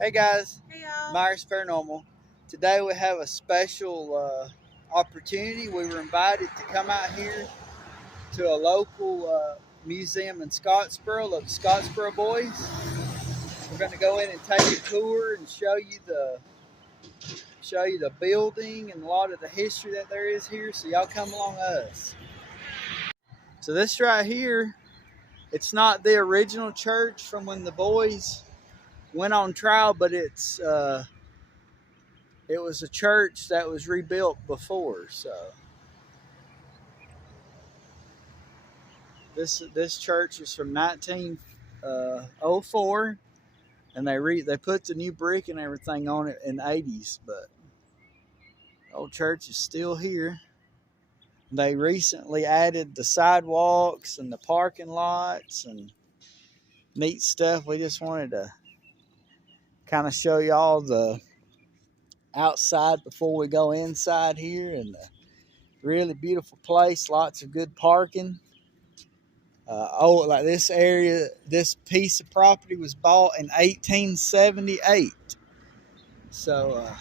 Hey guys, Hey y'all. Myers Paranormal. Today we have a special opportunity. We were invited to come out here to a local museum in Scottsboro, of the Scottsboro Boys. We're going to go in and take a tour and show you the building and a lot of the history that there is here. So y'all come along with us. So this right here, it's not the original church from when the boys went on trial, but it was a church that was rebuilt before. So this church is from 1904, and they put the new brick and everything on it in the 80s, but the old church is still here. They recently added the sidewalks and the parking lots and neat stuff. We just wanted to kind of show y'all the outside before we go inside here, and the really beautiful place, lots of good parking. Like this area, this piece of property was bought in 1878. So I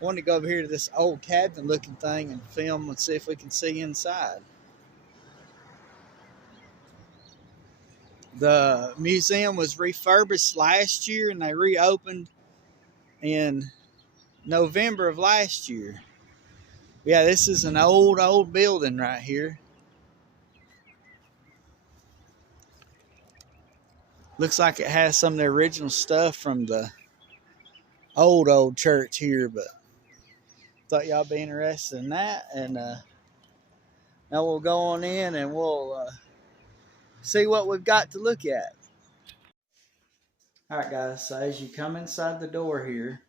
wanted to go over here to this old cabin looking thing and film and see if we can see inside. The museum was refurbished last year and they reopened in November of last year. Yeah, this is an old building right here. Looks like it has some of the original stuff from the old church here, but thought y'all be interested in that. And now we'll go on in and we'll see what we've got to look at. All right, guys, so as you come inside the door here,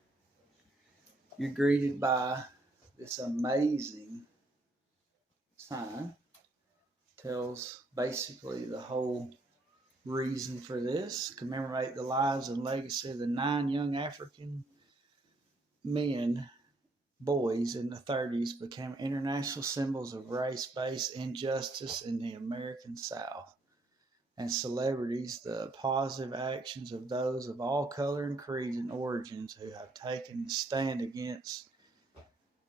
you're greeted by this amazing sign. Tells basically the whole reason for this: commemorate the lives and legacy of the 9 young African boys in the 30s became international symbols of race-based injustice in the American South, and celebrities the positive actions of those of all color and creeds and origins who have taken a stand against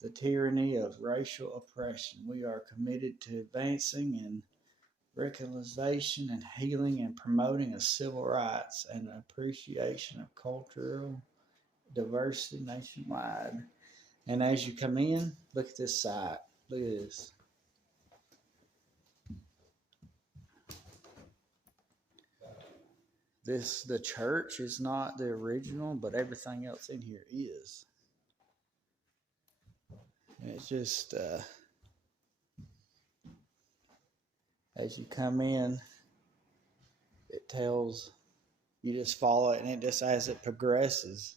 the tyranny of racial oppression. We are committed to advancing and reconciliation and healing and promoting of civil rights and appreciation of cultural diversity nationwide. And as you come in, look at this site. Look at this. The church is not the original, but everything else in here is. And it's just as you come in, it tells you just follow it, and it just as it progresses,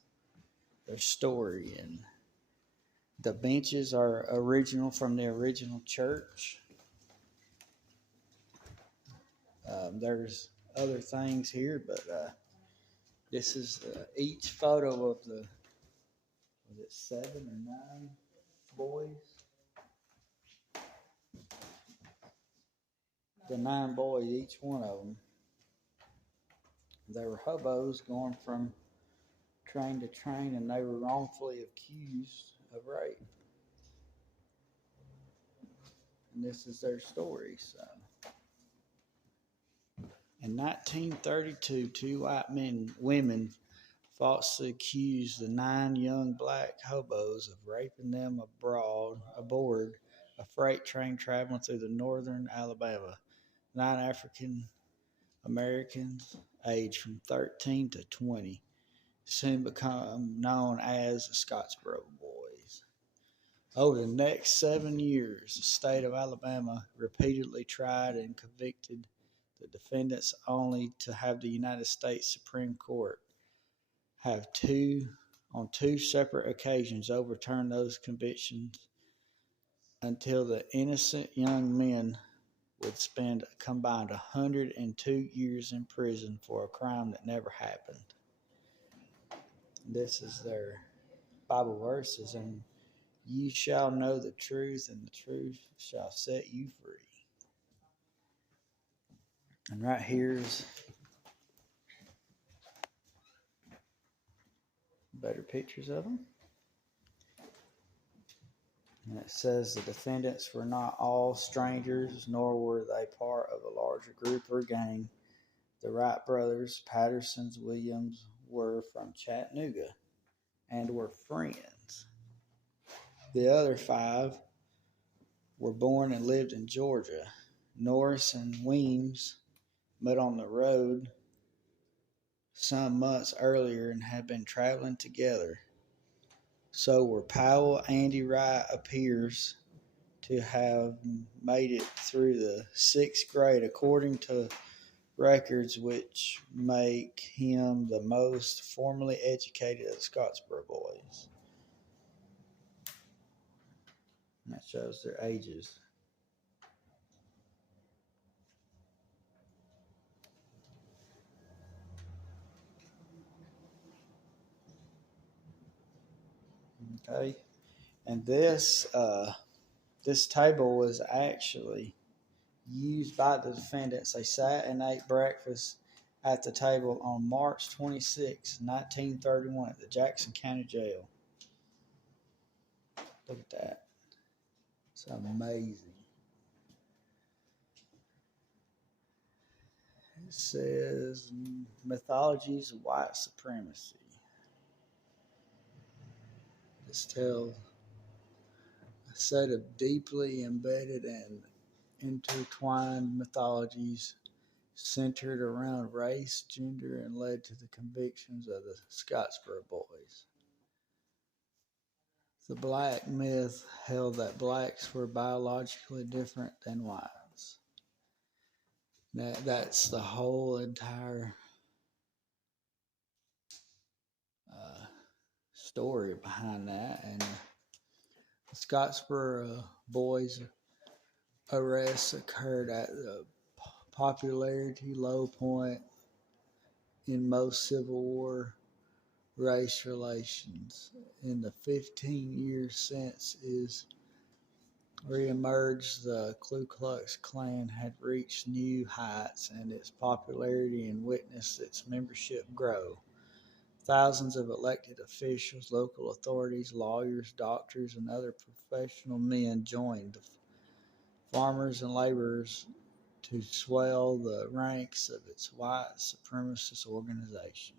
their story. And the benches are original from the original church. There's other things here, but this is each photo of the, was it 7 or 9 boys? The 9 boys, each one of them. They were hobos going from train to train, and they were wrongfully accused of rape. And this is their story. So, in 1932, 2 white women falsely accused the 9 young black hobos of raping them aboard a freight train traveling through the northern Alabama. 9 African Americans aged from 13 to 20 soon become known as the Scottsboro Boys. Over the next 7 years, the state of Alabama repeatedly tried and convicted the defendants, only to have the United States Supreme Court on two separate occasions overturn those convictions, until the innocent young men would spend a combined 102 years in prison for a crime that never happened. This is their Bible verses, and You shall know the truth, and the truth shall set you free. And right here's better pictures of them. And it says the defendants were not all strangers, nor were they part of a larger group or gang. The Wright brothers, Pattersons, Williams, were from Chattanooga and were friends. The other five were born and lived in Georgia. Norris and Weems met on the road some months earlier and had been traveling together. So were Powell. Andy Wright appears to have made it through the sixth grade, according to records, which make him the most formally educated of the Scottsboro boys. And that shows their ages. Okay, and this table was actually used by the defendants. They sat and ate breakfast at the table on March 26, 1931 at the Jackson County Jail. Look at that. It's amazing. It says mythologies of white supremacy. This tells a set of deeply embedded and intertwined mythologies centered around race, gender, and led to the convictions of the Scottsboro boys. The black myth held that blacks were biologically different than whites. That's the whole entire story behind that. And the Scottsboro boys' arrests occurred at the popularity low point in most Civil War race relations. In the 15 years since is reemerged, the Ku Klux Klan had reached new heights and its popularity and witnessed its membership grow. Thousands of elected officials, local authorities, lawyers, doctors, and other professional men joined the farmers and laborers to swell the ranks of its white supremacist organization.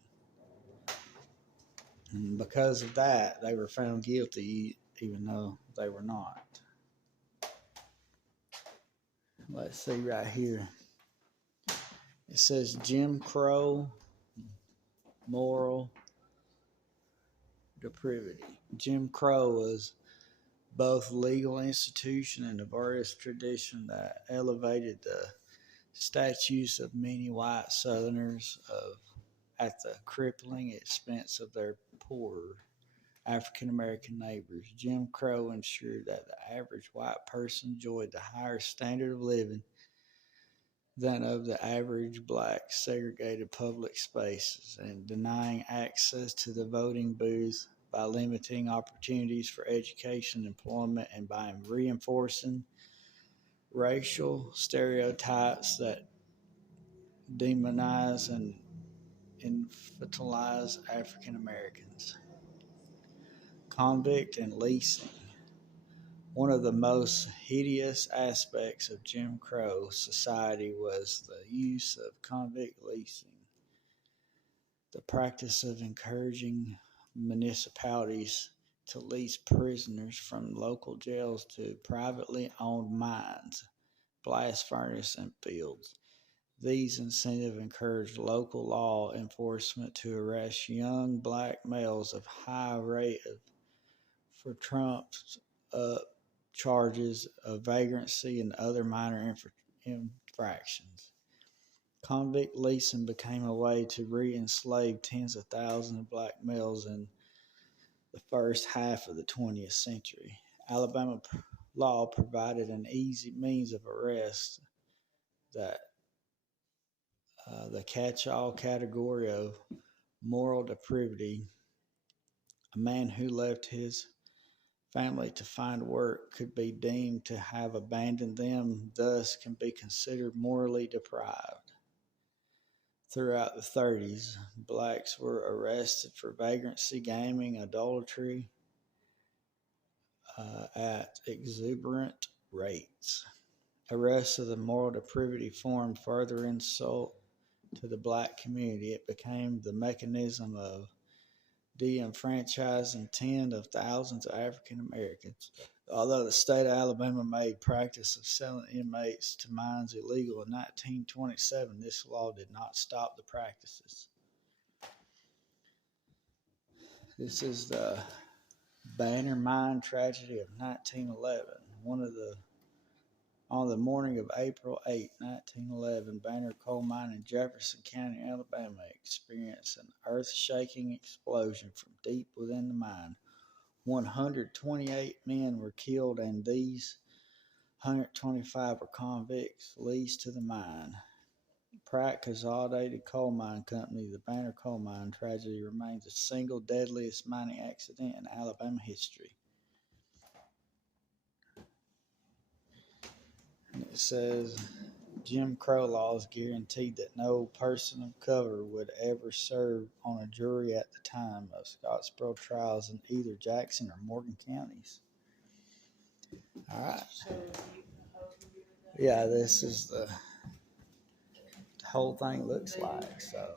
And because of that, they were found guilty, even though they were not. Let's see right here. It says Jim Crow, moral depravity. Jim Crow was both legal institution and a various tradition that elevated the statues of many white Southerners at the crippling expense of their poorer African American neighbors. Jim Crow ensured that the average white person enjoyed the higher standard of living than of the average black segregated public spaces, and denying access to the voting booth by limiting opportunities for education, employment, and by reinforcing racial stereotypes that demonize and infantilize African Americans. Convict and leasing. One of the most hideous aspects of Jim Crow society was the use of convict leasing, the practice of encouraging municipalities to lease prisoners from local jails to privately owned mines, blast furnaces, and fields. These incentives encouraged local law enforcement to arrest young black males of high rate for trumped up charges of vagrancy and other minor infractions. Convict leasing became a way to re-enslave tens of thousands of black males in the first half of the 20th century. Alabama law provided an easy means of arrest that the catch-all category of moral depravity, a man who left his family to find work could be deemed to have abandoned them, thus can be considered morally deprived. Throughout the 30s, blacks were arrested for vagrancy, gaming, adultery at exuberant rates. Arrests of the moral depravity formed further insult to the black community. It became the mechanism of de-enfranchising tens of thousands of African Americans. Although the state of Alabama made practice of selling inmates to mines illegal in 1927, this law did not stop the practices. This is the Banner Mine tragedy of 1911. On the morning of April 8, 1911, Banner Coal Mine in Jefferson County, Alabama, experienced an earth-shaking explosion from deep within the mine. 128 men were killed, and these 125 were convicts leased to the mine. Pratt Consolidated Coal Mine Company, the Banner Coal Mine tragedy remains the single deadliest mining accident in Alabama history. And it says Jim Crow laws guaranteed that no person of color would ever serve on a jury at the time of Scottsboro trials in either Jackson or Morgan counties. All right. Yeah, this is the whole thing looks like. So,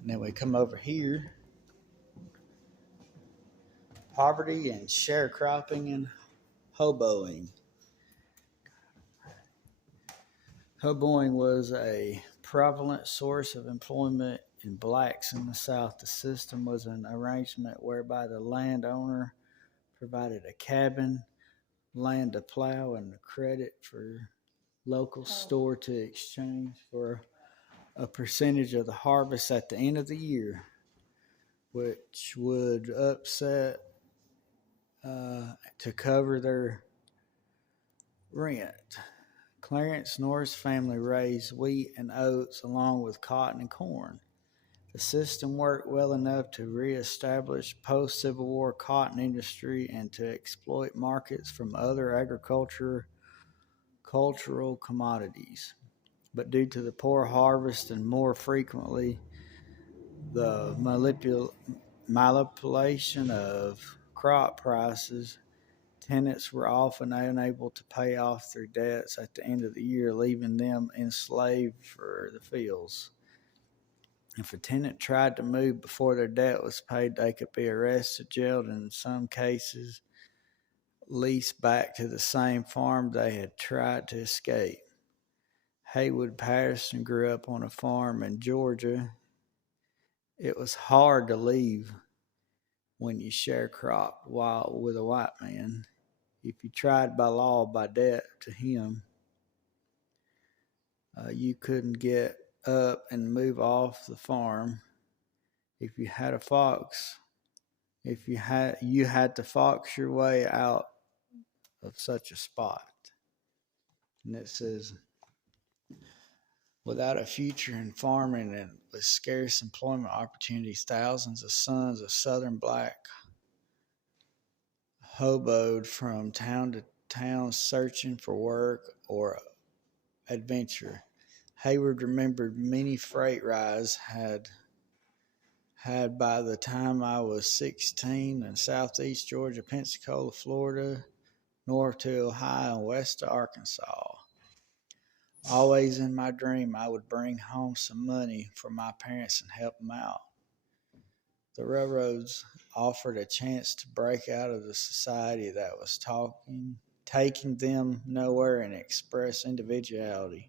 and then we come over here. Poverty and sharecropping and hoboing. Hoboing was a prevalent source of employment in blacks in the South. The system was an arrangement whereby the landowner provided a cabin, land to plow, and a credit for local store to exchange for a percentage of the harvest at the end of the year, which would upset to cover their rent. Clarence Norris family raised wheat and oats along with cotton and corn. The system worked well enough to reestablish post-Civil War cotton industry and to exploit markets from other cultural commodities. But due to the poor harvest and more frequently the manipulation of crop prices, tenants were often unable to pay off their debts at the end of the year, leaving them enslaved for the fields. If a tenant tried to move before their debt was paid, they could be arrested, jailed, and in some cases leased back to the same farm they had tried to escape. Haywood Patterson grew up on a farm in Georgia. It was hard to leave when you sharecropped with a white man. If you tried by law, by debt to him, you couldn't get up and move off the farm. If you had a fox, you had to fox your way out of such a spot. And it says, without a future in farming and with scarce employment opportunities, thousands of sons of Southern black hoboed from town to town searching for work or adventure. Hayward remembered many freight rides had by the time I was 16 in southeast Georgia, Pensacola, Florida, north to Ohio, and west to Arkansas. Always in my dream, I would bring home some money for my parents and help them out. The railroads offered a chance to break out of the society that was taking them nowhere and express individuality.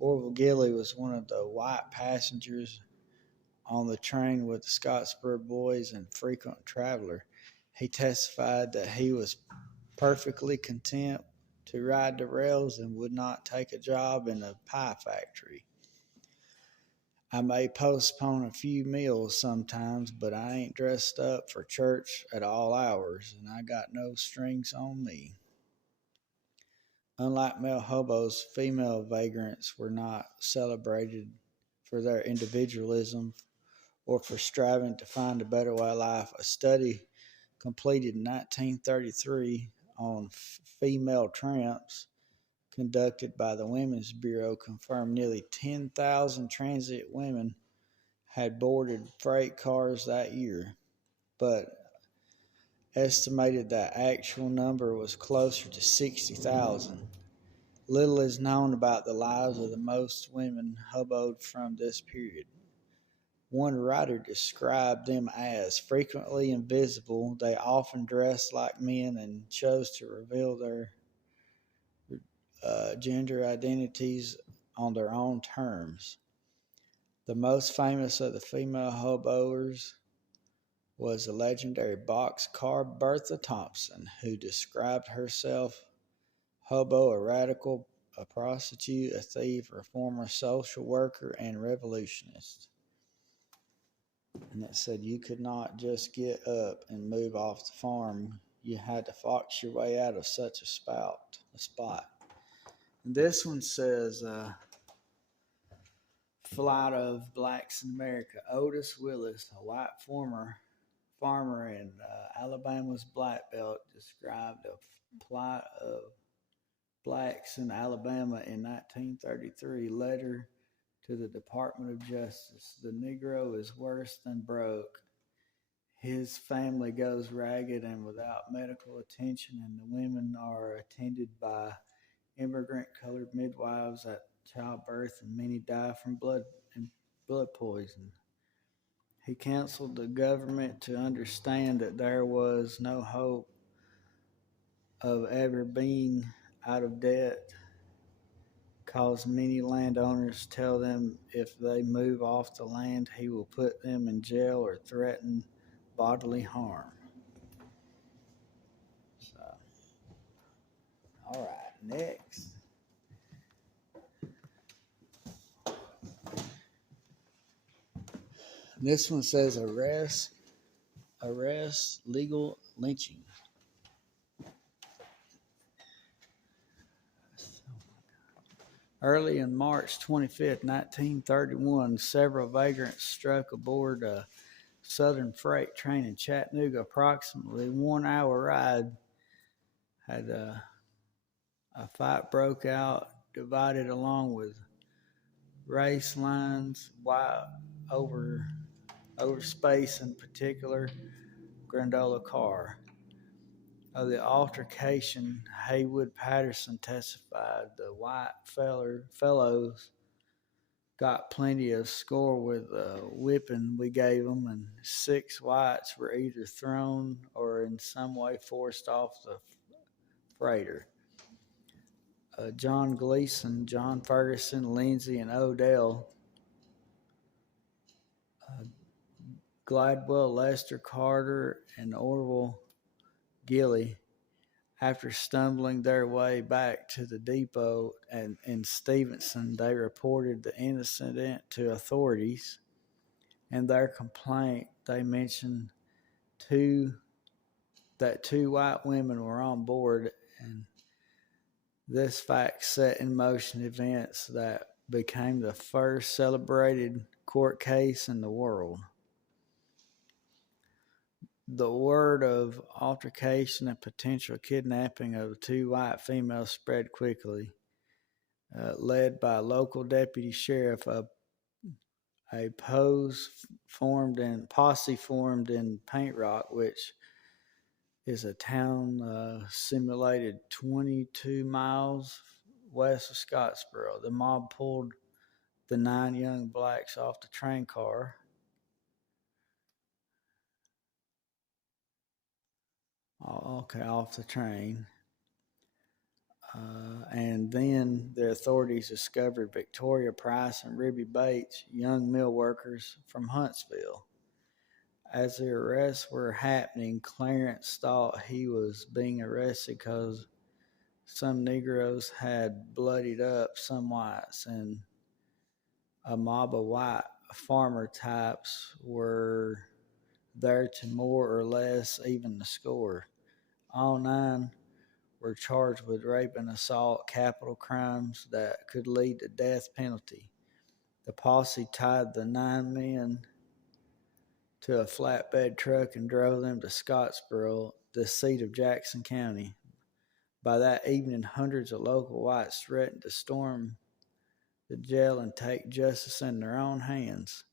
Orville Gilley was one of the white passengers on the train with the Scottsboro boys and frequent traveler. He testified that he was perfectly content to ride the rails and would not take a job in a pie factory. I may postpone a few meals sometimes, but I ain't dressed up for church at all hours, and I got no strings on me. Unlike male hobos, female vagrants were not celebrated for their individualism or for striving to find a better way of life. A study completed in 1933 on female tramps conducted by the Women's Bureau confirmed nearly 10,000 transit women had boarded freight cars that year, but estimated that actual number was closer to 60,000. Little is known about the lives of the most women hoboed from this period. One writer described them as frequently invisible. They often dressed like men and chose to reveal their gender identities on their own terms. The most famous of the female hoboers was the legendary boxcar Bertha Thompson, who described herself hobo, a radical, a prostitute, a thief, a former social worker, and revolutionist. And it said you could not just get up and move off the farm. You had to fox your way out of such a spot. And this one says, Flight of Blacks in America. Otis Willis, a white farmer in Alabama's Black Belt, described the plight of blacks in Alabama in 1933. Letter to the Department of Justice. The Negro is worse than broke. His family goes ragged and without medical attention, and the women are attended by immigrant colored midwives at childbirth, and many die from blood poison. He counseled the government to understand that there was no hope of ever being out of debt, cause many landowners tell them if they move off the land, he will put them in jail or threaten bodily harm. So, all right, next. This one says arrest, legal lynching. Early on March 25th, 1931, several vagrants struck aboard a Southern freight train in Chattanooga. Approximately 1 hour ride had a fight broke out, divided along with race lines, over space, in particular, Grandola car. Of the altercation, Haywood Patterson testified the white fellows got plenty of score with the whipping we gave them, and 6 whites were either thrown or in some way forced off the freighter. John Gleason, John Ferguson, Lindsay, and Odell, Gladwell, Lester Carter, and Orville Gilly, after stumbling their way back to the depot in Stevenson, they reported the incident to authorities. In their complaint, they mentioned that 2 white women were on board, and this fact set in motion events that became the first celebrated court case in the world. The word of altercation and potential kidnapping of 2 white females spread quickly. Led by a local deputy sheriff, a posse formed in Paint Rock, which is a town simulated 22 miles west of Scottsboro. The mob pulled the 9 young blacks off the train car. Off the train. And then the authorities discovered Victoria Price and Ribby Bates, young mill workers from Huntsville. As the arrests were happening, Clarence thought he was being arrested because some Negroes had bloodied up some whites, and a mob of white farmer types were there to more or less even the score. All 9 were charged with rape and assault, capital crimes that could lead to death penalty. The posse tied the 9 men to a flatbed truck and drove them to Scottsboro, the seat of Jackson County. By that evening, hundreds of local whites threatened to storm the jail and take justice in their own hands.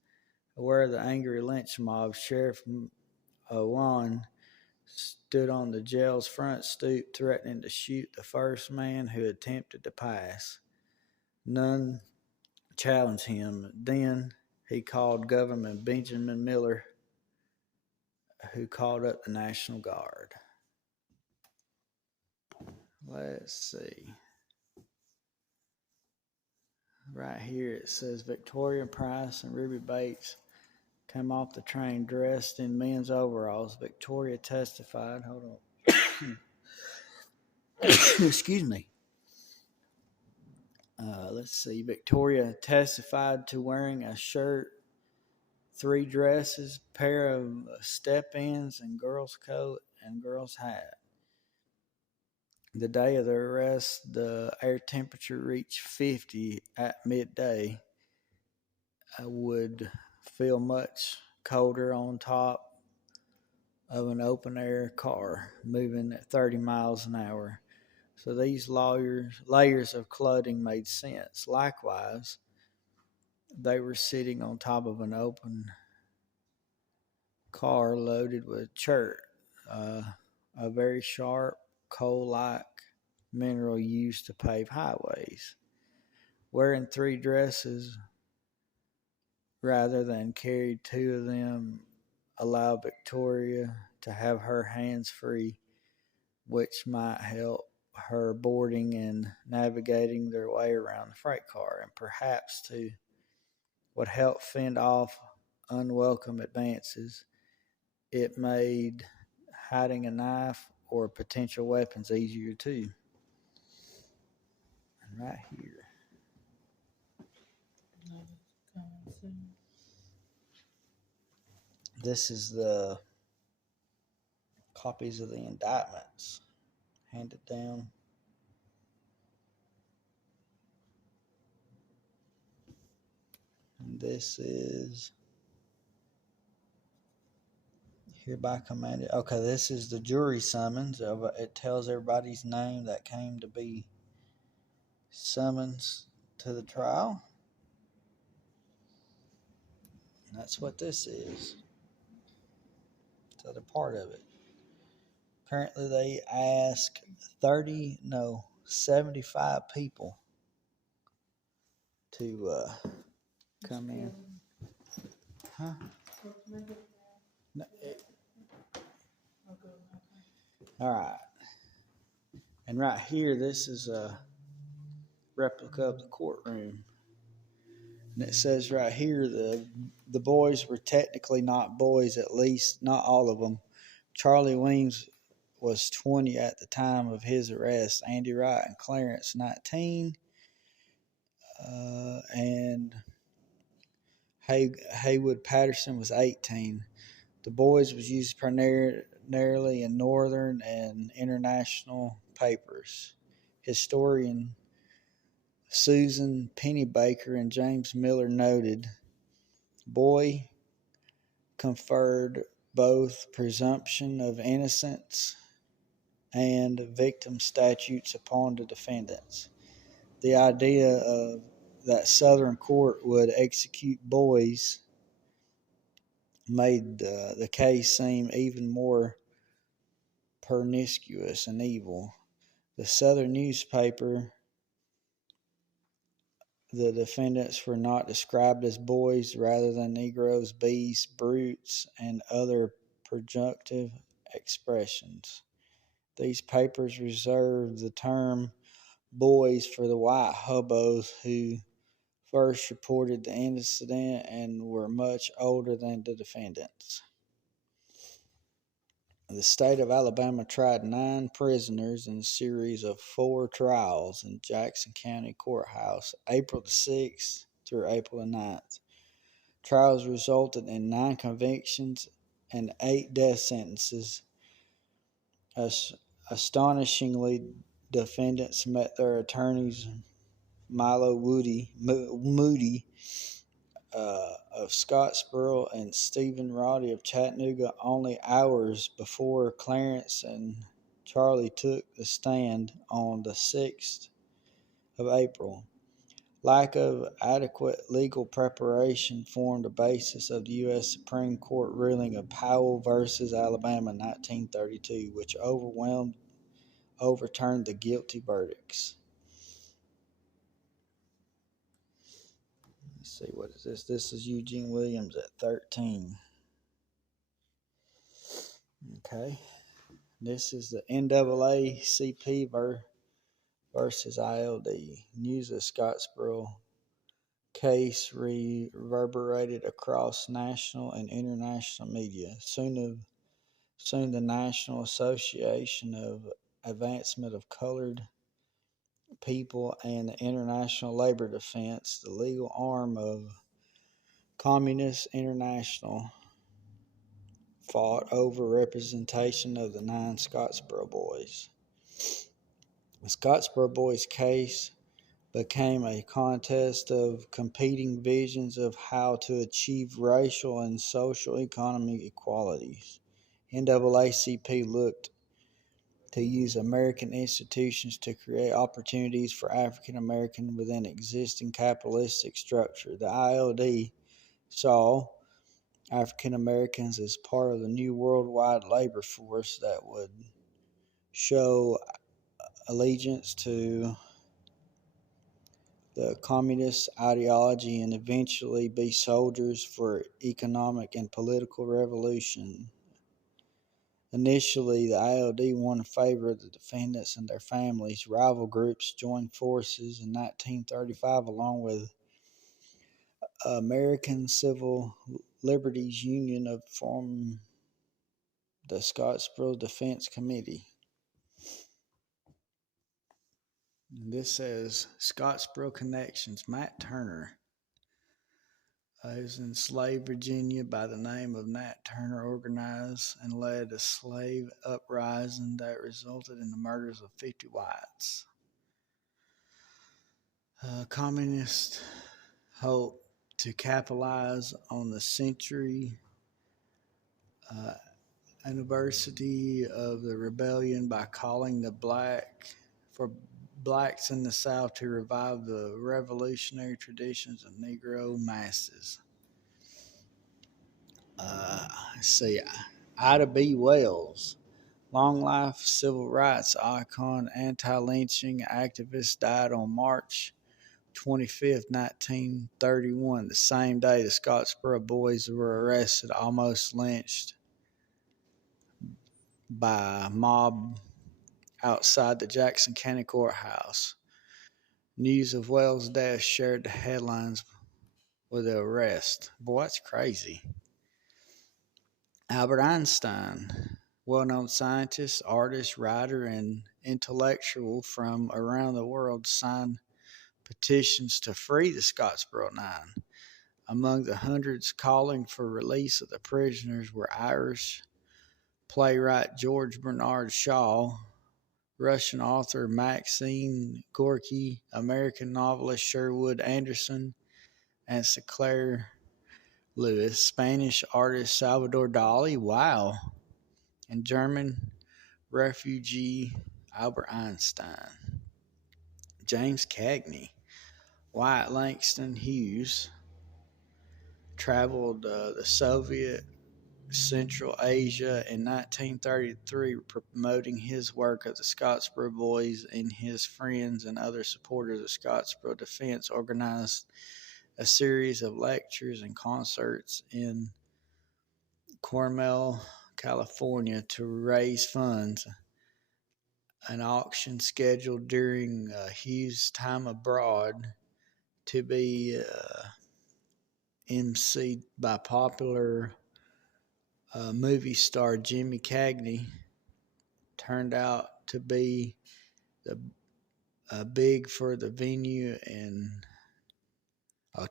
Aware of the angry lynch mob, Sheriff Owan stood on the jail's front stoop, threatening to shoot the first man who attempted to pass. None challenged him. Then he called Governor Benjamin Miller, who called up the National Guard. Let's see. Right here it says Victoria Price and Ruby Bates came off the train dressed in men's overalls. Victoria testified. Hold on. Excuse me. Let's see. Victoria testified to wearing a shirt, 3 dresses, pair of step-ins, and girl's coat and girl's hat. The day of the arrest, the air temperature reached 50 at midday. I would feel much colder on top of an open-air car moving at 30 miles an hour. So these layers of clothing made sense. Likewise, they were sitting on top of an open car loaded with chert, a very sharp, coal-like mineral used to pave highways. Wearing 3 dresses rather than carry 2 of them allowed Victoria to have her hands free, which might help her boarding and navigating their way around the freight car, and perhaps too would help fend off unwelcome advances. It made hiding a knife or potential weapons easier too. And right here. This is the copies of the indictments handed down. And this is hereby commanded. Okay, this is the jury summons. It tells everybody's name that came to be summons to the trial. And that's what this is. The other part of it. Apparently they asked 75 people to come in. Huh? No, all right. And right here, this is a replica of the courtroom. And it says right here the boys were technically not boys, at least not all of them. Charlie Weems was 20 at the time of his arrest. Andy Wright and Clarence 19. And Haywood Patterson was 18. The boys was used primarily in northern and international papers. Historian Susan Pennybaker and James Miller noted, Boy conferred both presumption of innocence and victim statutes upon the defendants. The idea of that Southern court would execute boys made the case seem even more pernicious and evil. The Southern newspaper, the defendants were not described as boys, rather than Negroes, beasts, brutes, and other pejorative expressions. These papers reserved the term boys for the white hobos who first reported the incident and were much older than the defendants. The state of Alabama tried 9 prisoners in a series of 4 trials in Jackson County Courthouse, April the 6th through April the 9th. Trials resulted in 9 convictions and 8 death sentences. Astonishingly, defendants met their attorneys Milo Moody of Scottsboro and Stephen Roddy of Chattanooga only hours before Clarence and Charlie took the stand on the 6th of April. Lack of adequate legal preparation formed the basis of the U.S. Supreme Court ruling of Powell versus Alabama in 1932, which overturned the guilty verdicts. Let's see, what is this? This is Eugene Williams at 13. Okay. This is the NAACP versus ILD. News of Scottsboro case reverberated across national and international media. Soon the National Association of Advancement of Colored People and the International Labor Defense, the legal arm of Communist International, fought over representation of the 9 Scottsboro boys. The Scottsboro boys case became a contest of competing visions of how to achieve racial and social economic equalities. NAACP looked to use American institutions to create opportunities for African Americans within existing capitalistic structure. The ILD saw African Americans as part of the new worldwide labor force that would show allegiance to the communist ideology and eventually be soldiers for economic and political revolution. Initially, the ILD won in favor of the defendants and their families. Rival groups joined forces in 1935 along with American Civil Liberties Union to form the Scottsboro Defense Committee. And this says Scottsboro Connections. Matt Turner, who's in Slave, Virginia, by the name of Nat Turner, organized and led a slave uprising that resulted in the murders of 50 whites. Communists hope to capitalize on the century anniversary of the rebellion by calling for blacks in the South to revive the revolutionary traditions of Negro masses. Let's see, Ida B. Wells, long life civil rights icon, anti-lynching activist, died on March 25th, 1931, the same day the Scottsboro boys were arrested, almost lynched by a mob outside the Jackson County Courthouse. News of Wells' death shared the headlines with the arrest. Boy, that's crazy. Albert Einstein, well-known scientist, artist, writer, and intellectual from around the world, signed petitions to free the Scottsboro Nine. Among the hundreds calling for release of the prisoners were Irish playwright George Bernard Shaw, Russian author Maxim Gorky, American novelist Sherwood Anderson and Sinclair Lewis, Spanish artist Salvador Dali, wow, and German refugee Albert Einstein. James Cagney, Wyatt Langston Hughes, traveled the Soviet Central Asia in 1933, promoting his work of the Scottsboro Boys, and his friends and other supporters of Scottsboro Defense organized a series of lectures and concerts in Carmel, California to raise funds. An auction scheduled during Hughes' time abroad to be emceed by popular movie star Jimmy Cagney turned out to be big for the venue and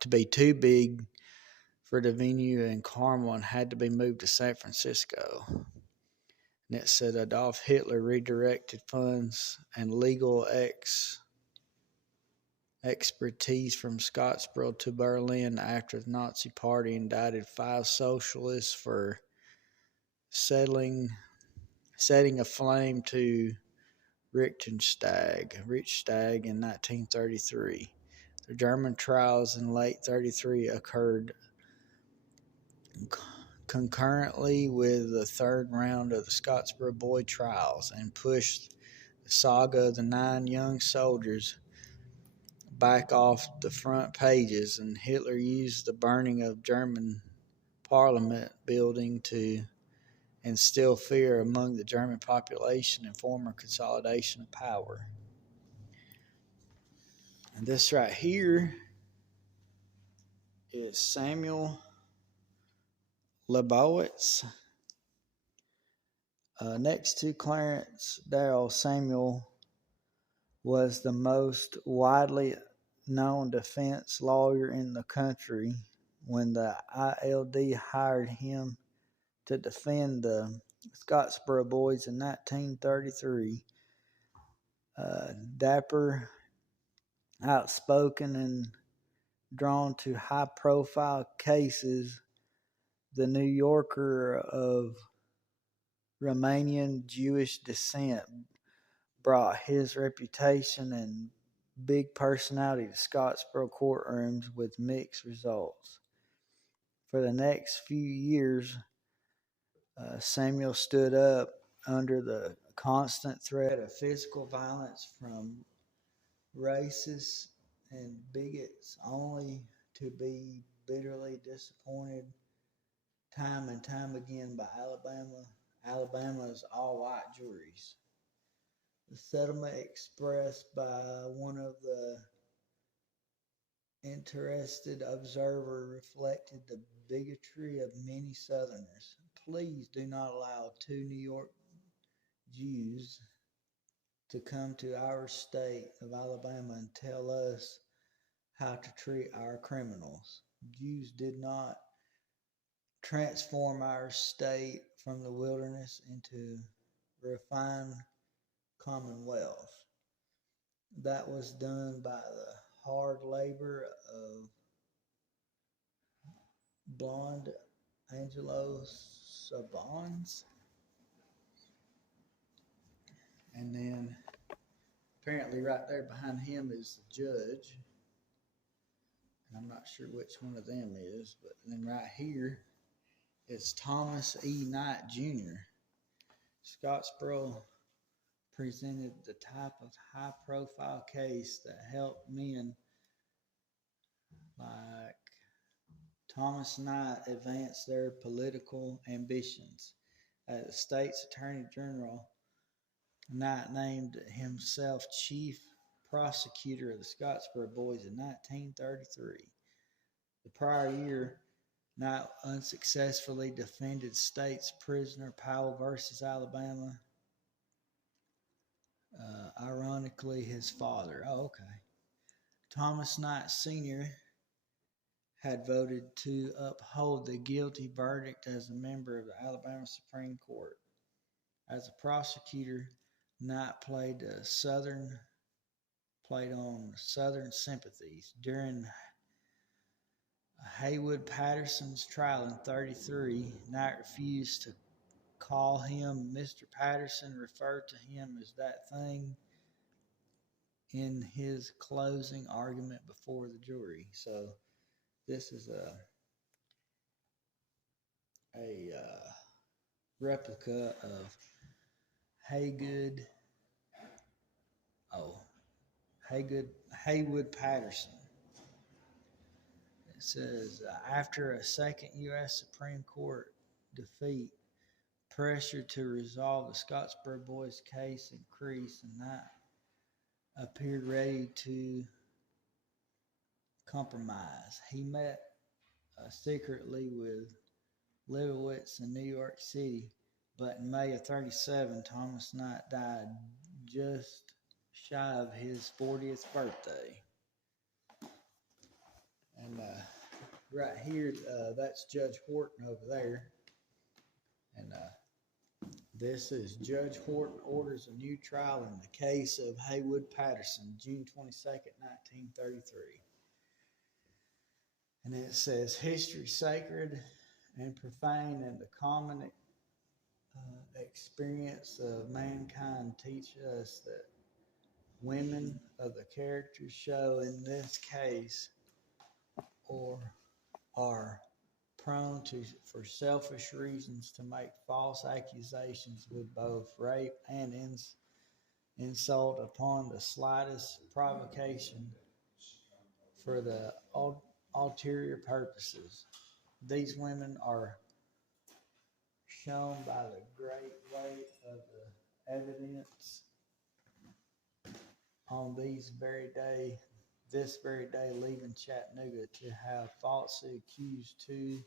to be too big for the venue in Carmel and had to be moved to San Francisco. And it said Adolf Hitler redirected funds and legal expertise from Scottsboro to Berlin after the Nazi Party indicted 5 socialists for setting a flame to Richtstag in 1933. The German trials in late 1933 occurred concurrently with the third round of the Scottsboro Boy trials and pushed the saga of the 9 young soldiers back off the front pages, and Hitler used the burning of German parliament building to instill fear among the German population and form a consolidation of power. And this right here is Samuel Lebowitz. Next to Clarence Darrow, Samuel was the most widely known defense lawyer in the country when the ILD hired him to defend the Scottsboro Boys in 1933. Dapper, outspoken, and drawn to high-profile cases, the New Yorker of Romanian Jewish descent brought his reputation and big personality to Scottsboro courtrooms with mixed results. For the next few years, Samuel stood up under the constant threat of physical violence from racists and bigots, only to be bitterly disappointed time and time again by Alabama's all-white juries. The settlement expressed by one of the interested observer reflected the bigotry of many Southerners. Please do not allow 2 New York Jews to come to our state of Alabama and tell us how to treat our criminals. Jews did not transform our state from the wilderness into refined commonwealth. That was done by the hard labor of blonde Angelo Sabons. And then apparently right there behind him is the judge. And I'm not sure which one of them is, but then right here is Thomas E. Knight Jr. Scottsboro presented the type of high-profile case that helped men like Thomas Knight advance their political ambitions. As the state's attorney general, Knight named himself chief prosecutor of the Scottsboro Boys in 1933. The prior year, Knight unsuccessfully defended state's prisoner Powell versus Alabama. Ironically, his father. Oh, okay. Thomas Knight Sr. had voted to uphold the guilty verdict as a member of the Alabama Supreme Court. As a prosecutor, Knight played on Southern sympathies. During Haywood Patterson's trial in 1933, Knight refused to call him Mr. Patterson, referred to him as that thing in his closing argument before the jury. So this is a replica of Haywood Patterson. It says, after a second U.S. Supreme Court defeat, pressure to resolve the Scottsboro Boys case increased, and Knight appeared ready to compromise. He met secretly with Lebowitz in New York City, but in May of 1937, Thomas Knight died just shy of his 40th birthday. And right here, that's Judge Horton over there. And This is Judge Horton orders a new trial in the case of Haywood Patterson, June 22nd, 1933. And it says, history sacred and profane, and the common experience of mankind teach us that women of the character show in this case or are prone to, for selfish reasons, to make false accusations with both rape and insult upon the slightest provocation for the ulterior purposes. These women are shown by the great weight of the evidence on this very day, leaving Chattanooga to have falsely accused two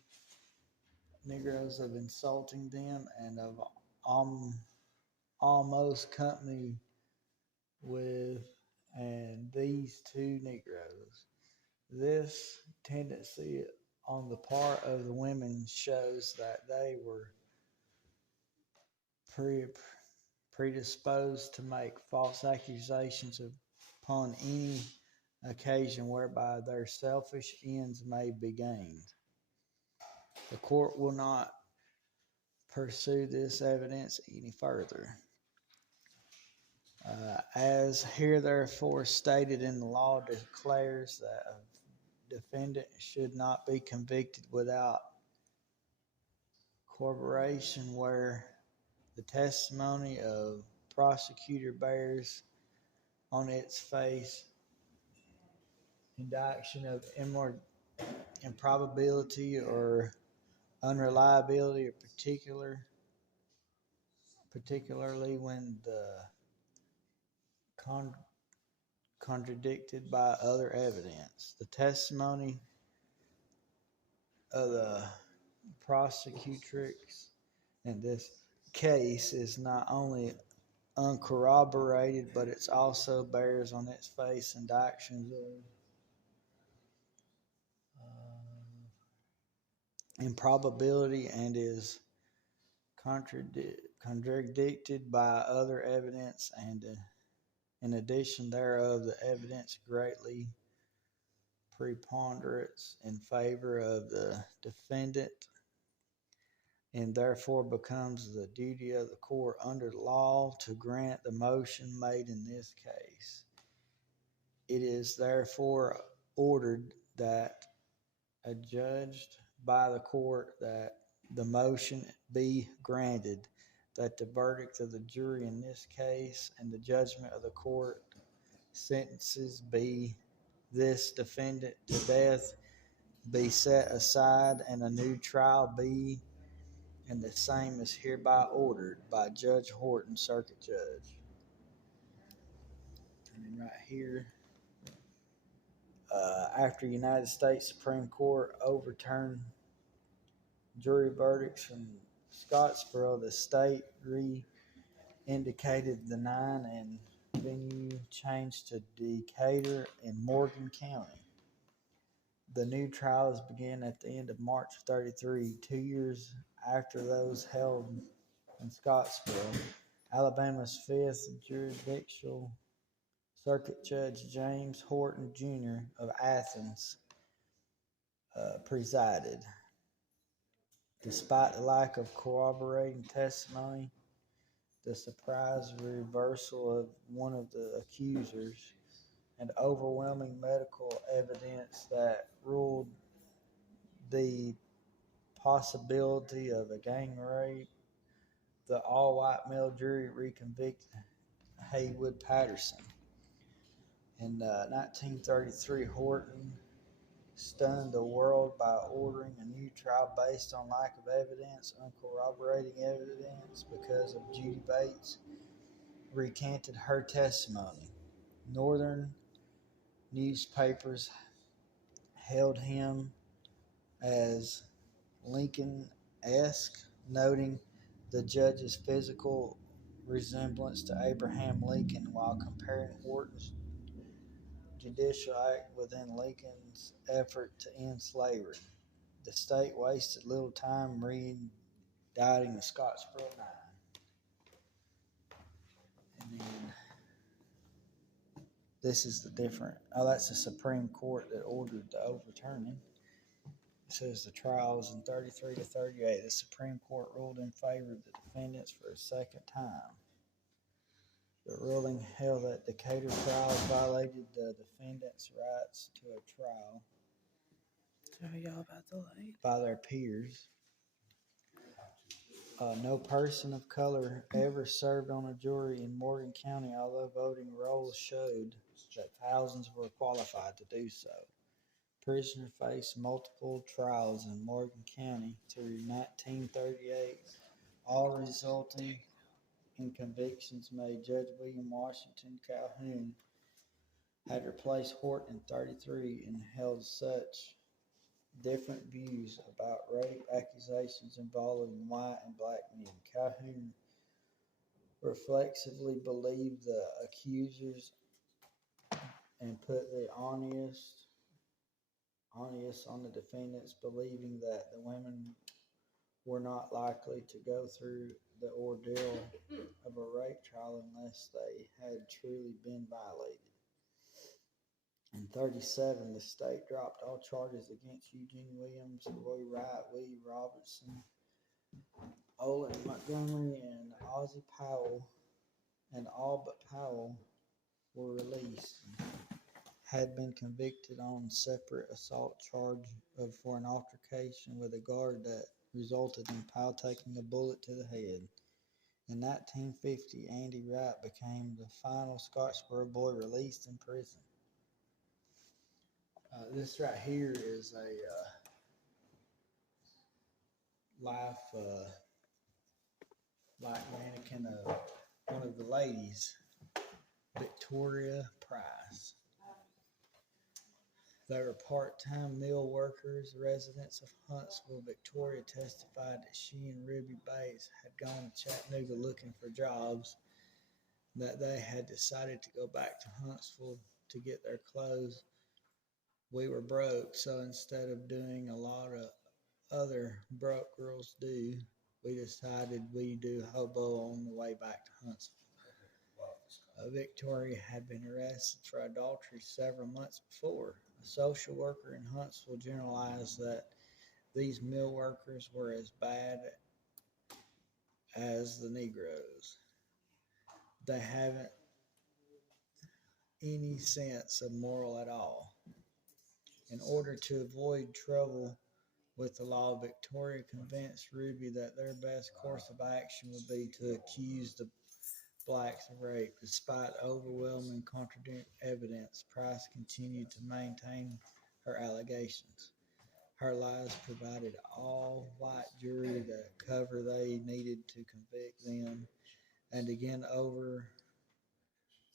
Negroes of insulting them and of almost company with and these two Negroes. This tendency on the part of the women shows that they were predisposed to make false accusations upon any occasion whereby their selfish ends may be gained. The court will not pursue this evidence any further. As here therefore stated in the law declares that a defendant should not be convicted without corroboration where the testimony of prosecutor bears on its face indication of improbability or unreliability, or particularly when the contradicted by other evidence. The testimony of the prosecutrix in this case is not only uncorroborated, but it also bears on its face indictions of improbability and is contradicted by other evidence, and in addition thereof, the evidence greatly preponderates in favor of the defendant, and therefore becomes the duty of the court under the law to grant the motion made in this case. It is therefore ordered that adjudged by the court that the motion be granted, that the verdict of the jury in this case and the judgment of the court sentences be this defendant to death be set aside, and a new trial be, and the same is hereby ordered by Judge Horton, Circuit Judge. And then right here, after United States Supreme Court overturned jury verdicts from Scottsboro, the state re-indicated the 9 and venue changed to Decatur in Morgan County. The new trials began at the end of March 33, 2 years after those held in Scottsboro. Alabama's 5th Jurisdictional Circuit Judge James Horton Jr. of Athens presided. Despite the lack of corroborating testimony, the surprise reversal of one of the accusers, and overwhelming medical evidence that ruled the possibility of a gang rape, the all-white male jury reconvicted Haywood Patterson. In 1933, Horton stunned the world by ordering a new trial based on lack of evidence, uncorroborating evidence, because of Judy Bates recanted her testimony. Northern newspapers hailed him as Lincoln-esque, noting the judge's physical resemblance to Abraham Lincoln while comparing Horton's judicial act within Lincoln's effort to end slavery. The state wasted little time re-indicting the Scottsboro 9. And this is the different. Oh, that's the Supreme Court that ordered the overturning. It says the trials in 33 to 38. The Supreme Court ruled in favor of the defendants for a second time. The ruling held that Decatur trials violated the defendants' rights to a trial Sorry, y'all, about the light. by their peers. No person of color ever served on a jury in Morgan County, although voting rolls showed that thousands were qualified to do so. Prisoner faced multiple trials in Morgan County through 1938, all resulting in convictions made. Judge William Washington Calhoun had replaced Horton in 33 and held such different views about rape accusations involving white and black men. Calhoun reflexively believed the accusers and put the onus on the defendants, believing that the women were not likely to go through the ordeal of a rape trial unless they had truly been violated. In 37, the state dropped all charges against Eugene Williams, Roy Wright, Willie Robertson, Olin Montgomery, and Ozzie Powell, and all but Powell were released. Had been convicted on separate assault charge for an altercation with a guard that resulted in Powell taking a bullet to the head. In 1950, Andy Wright became the final Scottsboro boy released in prison. This right here is a life mannequin of one of the ladies, Victoria Price. They were part-time mill workers, residents of Huntsville. Victoria testified that she and Ruby Bates had gone to Chattanooga looking for jobs, that they had decided to go back to Huntsville to get their clothes. We were broke, so instead of doing a lot of other broke girls do, we decided we'd do hobo on the way back to Huntsville. Victoria had been arrested for adultery several months before. A social worker in Huntsville generalized that these mill workers were as bad as the Negroes. They haven't any sense of moral at all. In order to avoid trouble with the law, Victoria convinced Ruby that their best course of action would be to accuse the blacks of rape. Despite overwhelming contradictory evidence, Price continued to maintain her allegations. Her lies provided all white jury the cover they needed to convict them, and again over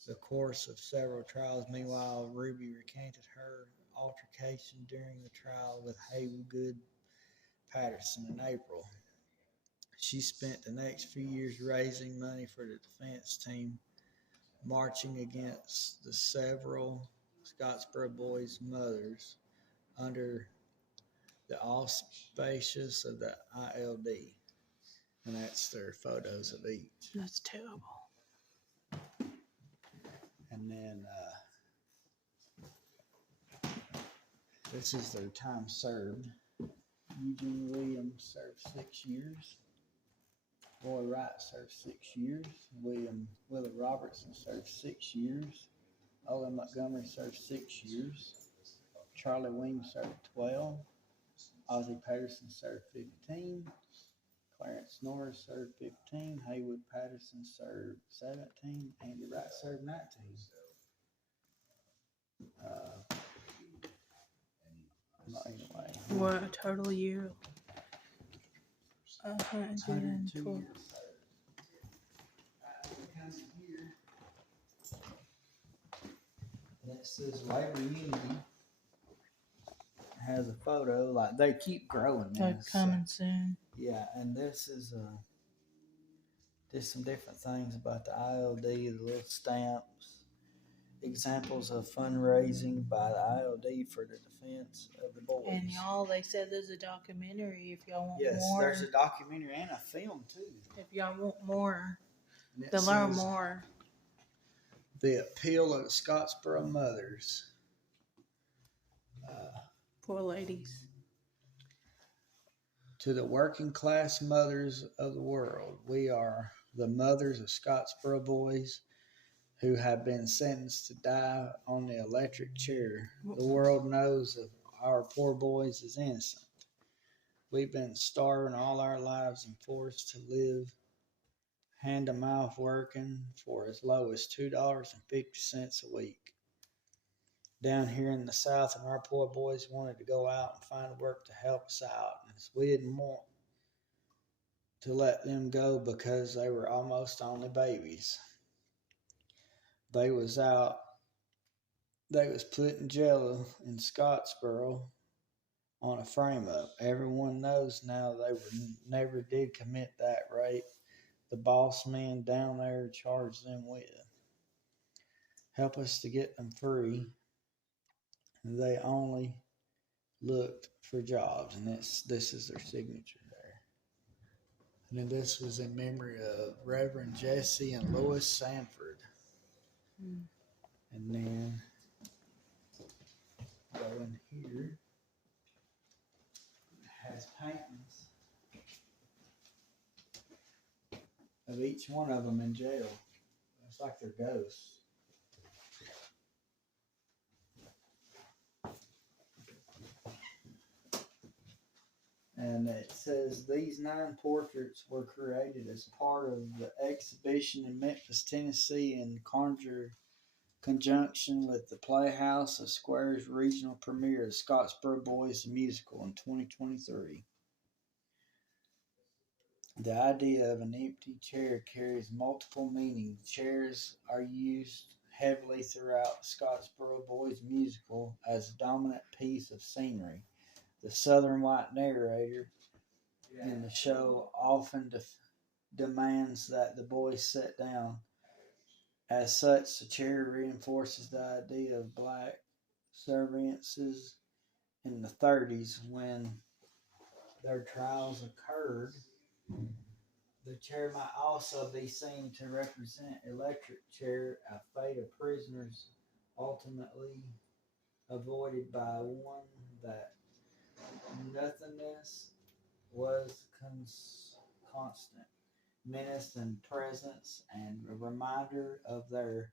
the course of several trials. Meanwhile, Ruby recanted her altercation during the trial with Haywood Patterson in April. She spent the next few years raising money for the defense team, marching against the several Scottsboro boys' mothers under the auspices of the ILD. And that's their photos of each. That's terrible. And then this is their time served. Eugene Williams served 6 years. Roy Wright served 6 years. Willie Robertson served 6 years. Olin Montgomery served 6 years. Charlie Weems served 12. Ozzie Patterson served 15. Clarence Norris served 15. Haywood Patterson served 17. Andy Wright served 19. Anyway. What a total year. 112. This is Labor Unity. Has a photo, like they keep growing. Like coming soon. Yeah, and this is just some different things about the ILD, the little stamps, examples of fundraising by the ILD for the defense of the boys. And y'all, they said there's a documentary if y'all want yes, more. Yes, there's a documentary and a film too. If y'all want more, to learn more. The appeal of the Scottsboro mothers. Poor ladies. To the working class mothers of the world, we are the mothers of Scottsboro boys who have been sentenced to die on the electric chair. The world knows that our poor boys is innocent. We've been starving all our lives and forced to live hand to mouth working for as low as $2.50 a week. Down here in the South, and our poor boys wanted to go out and find work to help us out. And we didn't want to let them go because they were almost only babies. They was put in jail in Scottsboro on a frame up. Everyone knows now they never did commit that rape. The boss man down there charged them with. Help us to get them free. They only looked for jobs, and this is their signature there. And then this was in memory of Reverend Jesse and Lois Sanford. And then go in here. It has paintings of each one of them in jail. It's like they're ghosts. And it says these 9 portraits were created as part of the exhibition in Memphis, Tennessee, in conjunction with the Playhouse of Square's regional premiere of Scottsboro Boys the Musical in 2023. The idea of an empty chair carries multiple meanings. Chairs are used heavily throughout the Scottsboro Boys Musical as a dominant piece of scenery. The Southern white narrator in the show often demands that the boys sit down. As such, the chair reinforces the idea of black services in the 30s when their trials occurred. The chair might also be seen to represent electric chair, a fate of prisoners ultimately avoided by one that nothingness was constant, menace and presence, and a reminder of their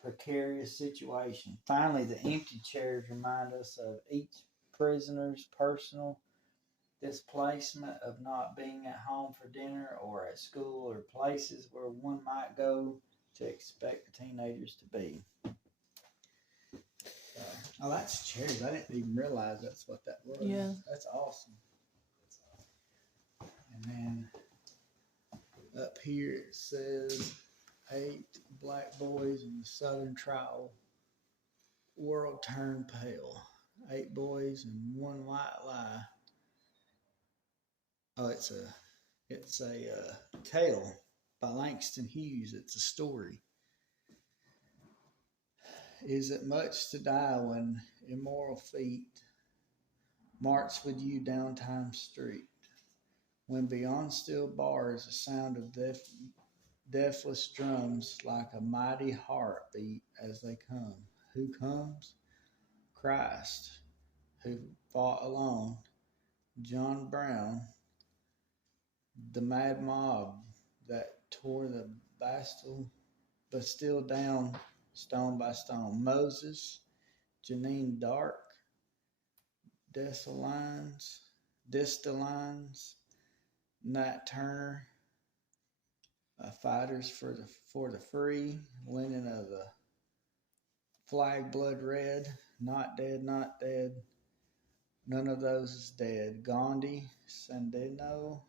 precarious situation. Finally, the empty chairs remind us of each prisoner's personal displacement of not being at home for dinner or at school or places where one might go to expect the teenagers to be. Oh, that's chairs. I didn't even realize that's what that was. Yeah. That's awesome. And then up here it says 8 black boys in the Southern trial. World turned pale. 8 boys and 1 white lie. Oh, it's a tale by Langston Hughes. It's a story. Is it much to die when immoral feet march with you down Time Street? When beyond steel bars the sound of deathless drums like a mighty heartbeat as they come. Who comes? Christ, who fought alone. John Brown, the mad mob that tore the Bastille down stone by stone. Moses, Janine Dark, Dessalines, Nat Turner, fighters for the free, linen of the flag blood red, not dead, not dead. None of those is dead. Gandhi, Sandino,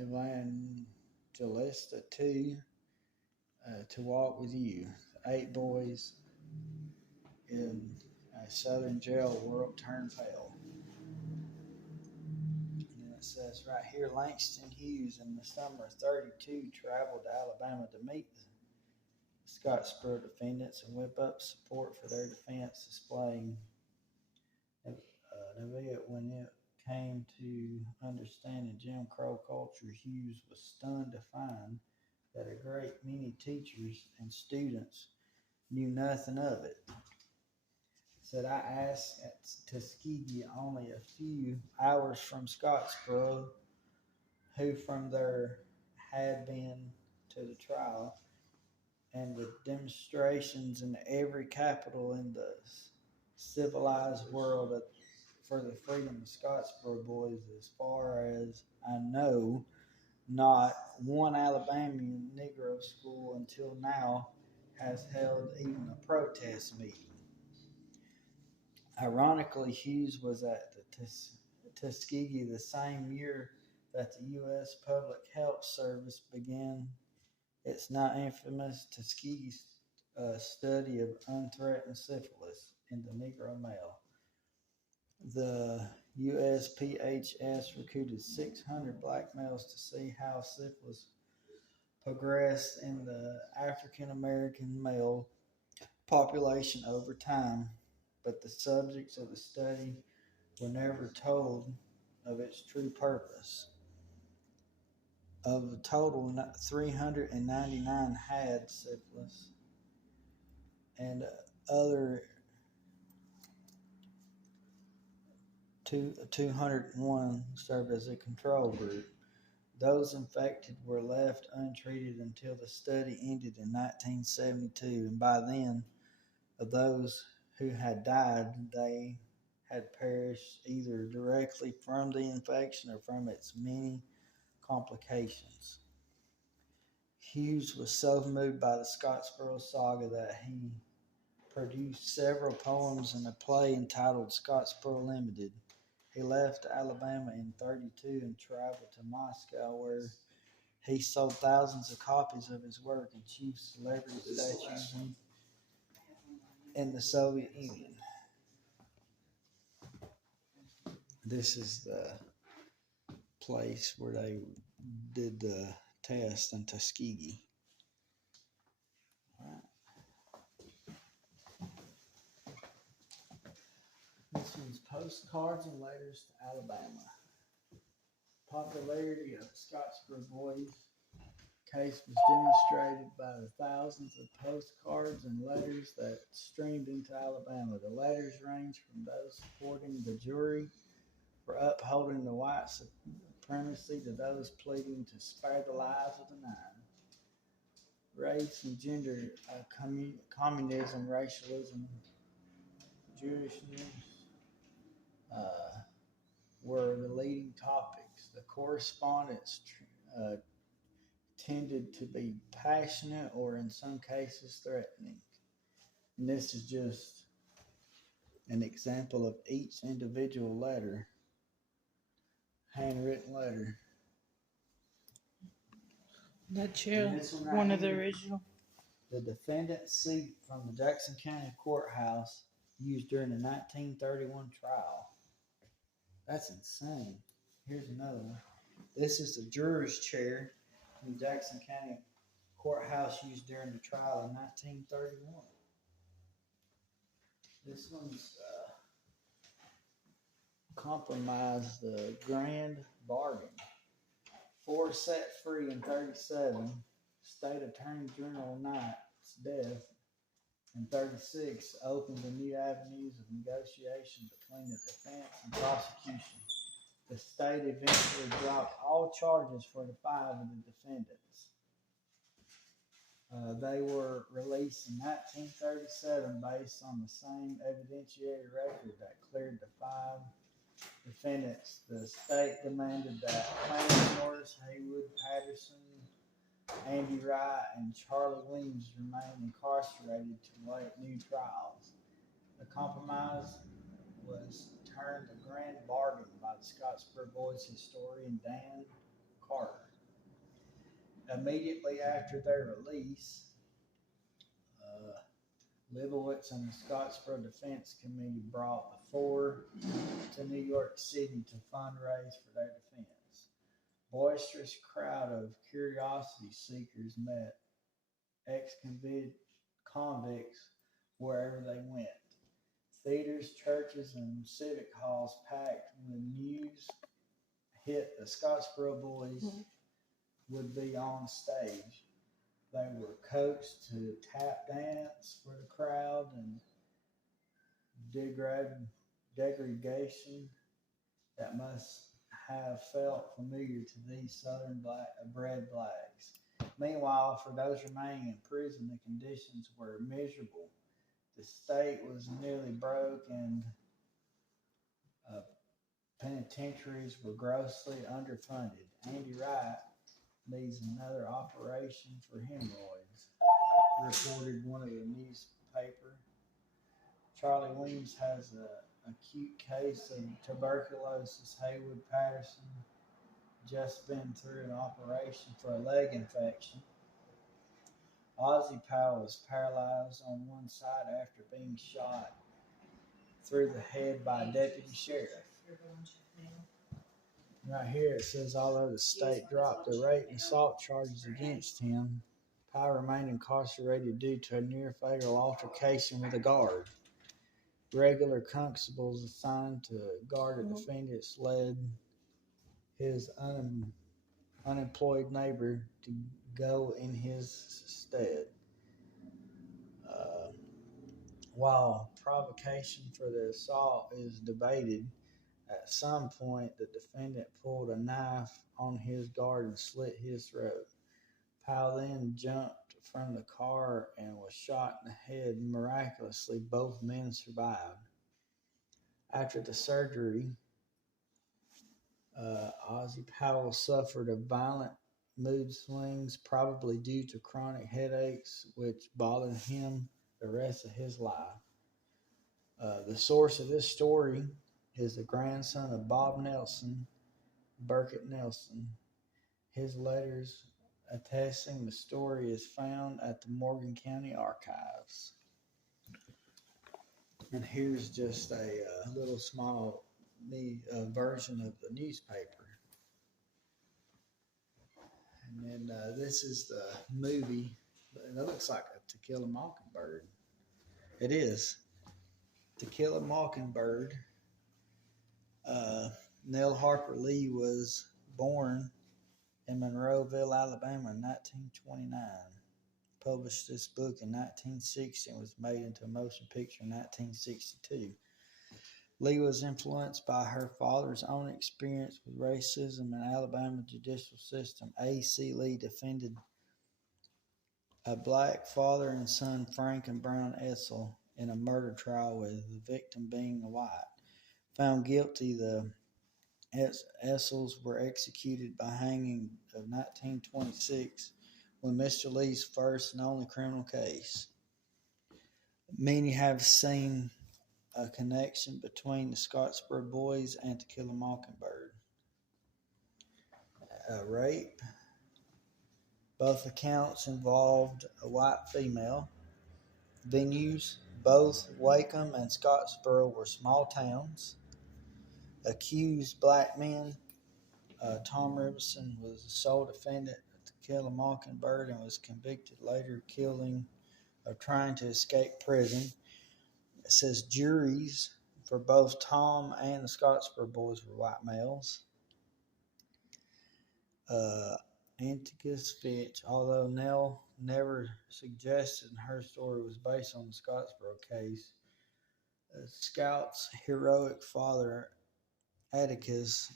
Evangelista too, to walk with you. 8 boys in a southern jail, world turned pale. And it says right here, Langston Hughes in the summer of 32 traveled to Alabama to meet the Scottsboro defendants and whip up support for their defense, displaying when it came to understanding Jim Crow culture. Hughes was stunned to find that a great many teachers and students knew nothing of it. Said I asked at Tuskegee, only a few hours from Scottsboro, who from there had been to the trial, and the demonstrations in every capital in the civilized world for the freedom of Scottsboro boys. As far as I know, not one Alabama Negro school until now has held even a protest meeting. Ironically, Hughes was at the Tuskegee the same year that the U.S. Public Health Service began its now infamous Tuskegee study of unthreatened syphilis in the Negro male. The USPHS recruited 600 black males to see how syphilis progressed in the African American male population over time, but the subjects of the study were never told of its true purpose. Of the total, 399 had syphilis, and other 201 served as a control group. Those infected were left untreated until the study ended in 1972, and by then, of those who had died, they had perished either directly from the infection or from its many complications. Hughes was so moved by the Scottsboro saga that he produced several poems in a play entitled Scottsboro Limited. He left Alabama in 1932 and traveled to Moscow, where he sold thousands of copies of his work and achieved celebrity statues in the Soviet Union. This is the place where they did the test in Tuskegee. All right. This one's postcards and letters to Alabama. Popularity of Scottsboro Boys case was demonstrated by the thousands of postcards and letters that streamed into Alabama. The letters range from those supporting the jury for upholding the white supremacy to those pleading to spare the lives of the nine. Race and gender, communism, racialism, Jewishness were the leading topics. The correspondence tended to be passionate or in some cases threatening. And this is just an example of each individual letter, handwritten letter. That's one of the original. The defendant's seat from the Jackson County Courthouse used during the 1931 trial. That's insane. Here's another one. This is the juror's chair in the Jackson County Courthouse used during the trial in 1931. This one's compromised the grand bargain. 4 set free in 37. State Attorney General Knight's death in 36 opened the new avenues of negotiation between the defense and prosecution. The state eventually dropped all charges for the 5 of the defendants. They were released in 1937 based on the same evidentiary record that cleared the 5 defendants. The state demanded that Clarence Norris, Haywood Patterson, Andy Wright, and Charlie Williams remain incarcerated to await new trials. The compromise was termed a grand bargain by the Scottsboro Boys historian Dan Carter. Immediately after their release, Leibowitz and the Scottsboro Defense Committee brought the 4 to New York City to fundraise for their defense. Boisterous crowd of curiosity seekers met ex-convicts wherever they went. Theaters, churches, and civic halls packed when news hit the Scottsboro Boys would be on stage. They were coached to tap dance for the crowd and degradation that must have felt familiar to these southern bred blacks. Meanwhile, for those remaining in prison, the conditions were miserable. The state was nearly broke, and uh, penitentiaries were grossly underfunded. Andy Wright needs another operation for hemorrhoids, reported one of the newspaper. Charlie Weems has an acute case of tuberculosis. Haywood Patterson just been through an operation for a leg infection. Ozzie Powell was paralyzed on one side after being shot through the head by a deputy sheriff. Right here it says, although the state dropped the rape and assault charges against him, Powell remained incarcerated due to a near-fatal altercation with a guard. Regular constables assigned to guard the defendants led his unemployed neighbor to go in his stead. While provocation for the assault is debated, at some point the defendant pulled a knife on his guard and slit his throat. Powell then jumped from the car and was shot in the head. Miraculously, both men survived. After the surgery, Ozzie Powell suffered a violent mood swings, probably due to chronic headaches, which bothered him the rest of his life. The source of this story is the grandson of Bob Nelson, Burkett Nelson. His letters attesting the story is found at the Morgan County Archives. And here's just a little small version of the newspaper. And then this is the movie. It looks like a To Kill a Mockingbird. It is. To Kill a Mockingbird. Nell Harper Lee was born in Monroeville, Alabama in 1929. Published this book in 1960 and was made into a motion picture in 1962. Lee was influenced by her father's own experience with racism in Alabama judicial system. A.C. Lee defended a black father and son, Frank and Brown Essel, in a murder trial with the victim being a white. Found guilty, the Essels were executed by hanging of 1926 when Mr. Lee's first and only criminal case. Many have seen a connection between the Scottsboro Boys and To Kill a Mockingbird. Rape. Both accounts involved a white female. Venues, both Wacom and Scottsboro were small towns. Accused black men. Tom Riverson was the sole defendant to Kill a Mockingbird and was convicted later of trying to escape prison. It says juries for both Tom and the Scottsboro Boys were white males. Anticus Fitch, although Nell never suggested her story was based on the Scottsboro case, Scout's heroic father, Atticus,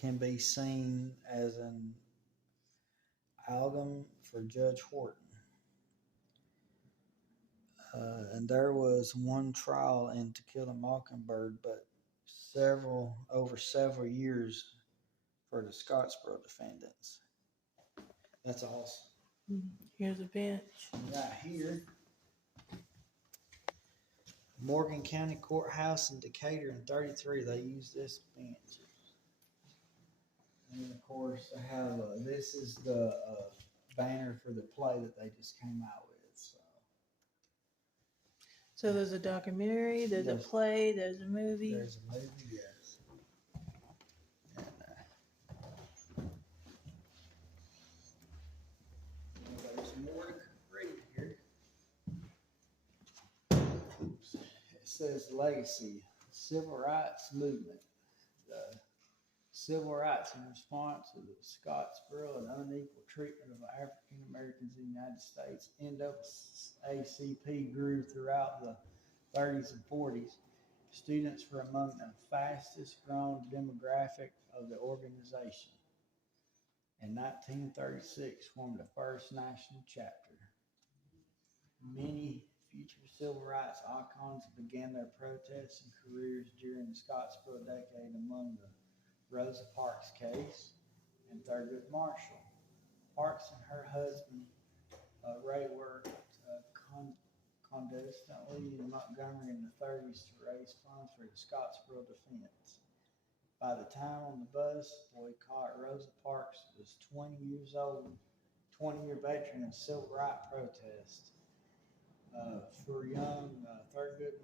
can be seen as an amalgam for Judge Horton. And there was one trial in To Kill a Mockingbird, but over several years for the Scottsboro defendants. That's awesome. Here's a bench. Right here, Morgan County Courthouse in Decatur in 1933, they used this bench. And of course, they have this is the banner for the play that they just came out with. So there's a documentary, there's a play, there's a movie. There's a movie, yes. And there's more to read here. Oops. It says legacy, civil rights movement. The civil rights in response to the Scottsboro and unequal treatment of African Americans in the United States. NAACP grew throughout the 30s and 40s. Students were among the fastest growing demographic of the organization. In 1936, formed the first national chapter. Many future civil rights icons began their protests and careers during the Scottsboro decade, among the Rosa Parks case and Thurgood Marshall. Parks and her husband, Ray, worked clandestinely in Montgomery in the 30s to raise funds for the Scottsboro defense. By the time on the bus boycott, Rosa Parks was 20 years old, 20-year veteran of civil rights protests. For young Thurgood